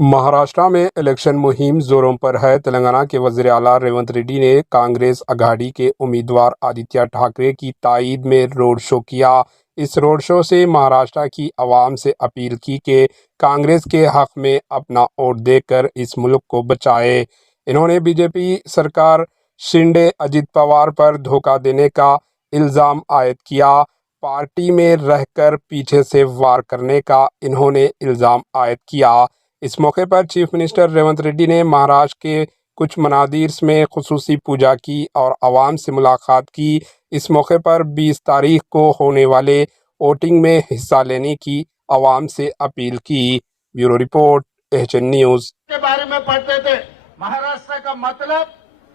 महाराष्ट्र में इलेक्शन मुहिम जोरों पर है। तेलंगाना के वज़ीर आला रेवंत रेड्डी ने कांग्रेस अघाड़ी के उम्मीदवार आदित्य ठाकरे की ताईद में रोड शो किया। इस रोड शो से महाराष्ट्र की आवाम से अपील की कि कांग्रेस के हक में अपना वोट देकर इस मुल्क को बचाए। इन्होंने बीजेपी सरकार शिंदे अजित पवार पर धोखा देने का इल्ज़ाम आयद किया। पार्टी में रहकर पीछे से वार करने का इन्होंने इल्ज़ाम आयद किया। इस मौके पर चीफ मिनिस्टर रेवंत रेड्डी ने महाराष्ट्र के कुछ मनादिर में खुसूसी पूजा की और आवाम से मुलाकात की। इस मौके पर 20 तारीख को होने वाले वोटिंग में हिस्सा लेने की आवाम से अपील की। Bureau report, HN news. के बारे में पढ़ते थे। महाराष्ट्र का मतलब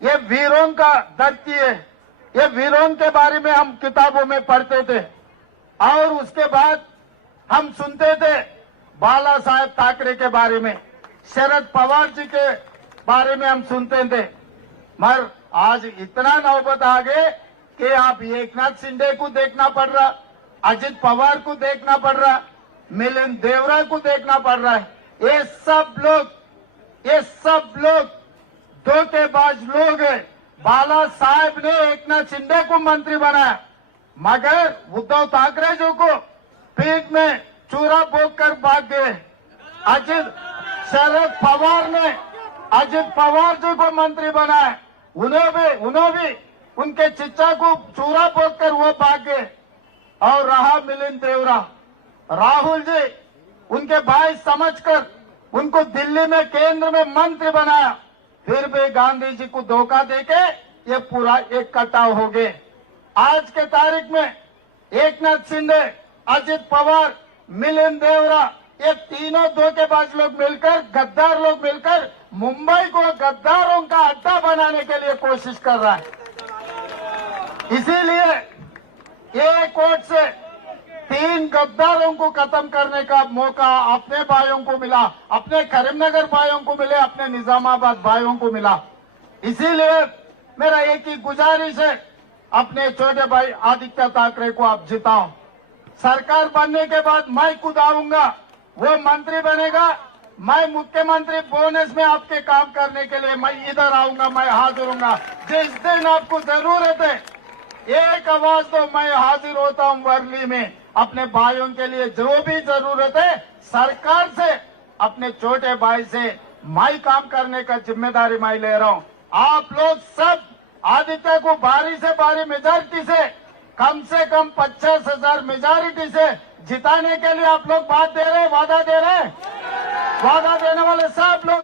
ये वीरों का धरती है। ये वीरों के बारे में हम किताबों में पढ़ते थे और उसके बाद हम सुनते थे बाला साहेब ठाकरे के बारे में, शरद पवार जी के बारे में हम सुनते थे। मगर आज इतना नौबत आ गए कि आप एकनाथ शिंदे को देखना पड़ रहा, अजित पवार को देखना पड़ रहा, मिलिंद देवरा को देखना पड़ रहा है। ये सब लोग धोखेबाज लोग हैं। बाला साहेब ने एकनाथ शिंदे को मंत्री बनाया, मगर उद्धव ठाकरे जी को पीठ में चूरा बोक कर भाग गए। शरद पवार ने अजित पवार जी को मंत्री बनाया, उन्होंने भी उनके चिच्चा को चूरा बोक कर वो भाग गए। और रहा मिलिंद देवरा, राहुल जी उनके भाई समझकर उनको दिल्ली में केंद्र में मंत्री बनाया, फिर भी गांधी जी को धोखा देके ये पूरा एक कटाव हो गए। आज के तारीख में एकनाथ शिंदे, अजित पवार, मिलिंद देवरा, ये तीनों धोखेबाज लोग मिलकर, गद्दार लोग मिलकर मुंबई को गद्दारों का अड्डा बनाने के लिए कोशिश कर रहा है। इसीलिए एक वोट से 3 गद्दारों को खत्म करने का मौका अपने भाइयों को मिला, अपने करीमनगर भाइयों को मिले, अपने निजामाबाद भाइयों को मिला। इसीलिए मेरा एक ही गुजारिश है, अपने छोटे भाई आदित्य ठाकरे को आप जिताओ। सरकार बनने के बाद मैं खुद आऊंगा, वो मंत्री बनेगा, मैं मुख्यमंत्री बोनस में आपके काम करने के लिए मैं इधर आऊंगा, मैं हाजिर हूंगा। जिस दिन आपको जरूरत है एक आवाज तो मैं हाजिर होता हूं वर्ली में, अपने भाइयों के लिए जो भी जरूरत है सरकार से, अपने छोटे भाई से मैं काम करने का जिम्मेदारी मैं ले रहा हूं। आप लोग सब आदित्य को भारी से भारी मेजॉरिटी से कम 50,000 मेजॉरिटी से जिताने के लिए आप लोग बात दे रहे हैं, वादा दे रहे हैं, वादा देने वाले सब लोग।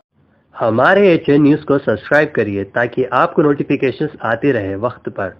हमारे एचएन न्यूज़ को सब्सक्राइब करिए ताकि आपको नोटिफिकेशंस आते रहे वक्त पर।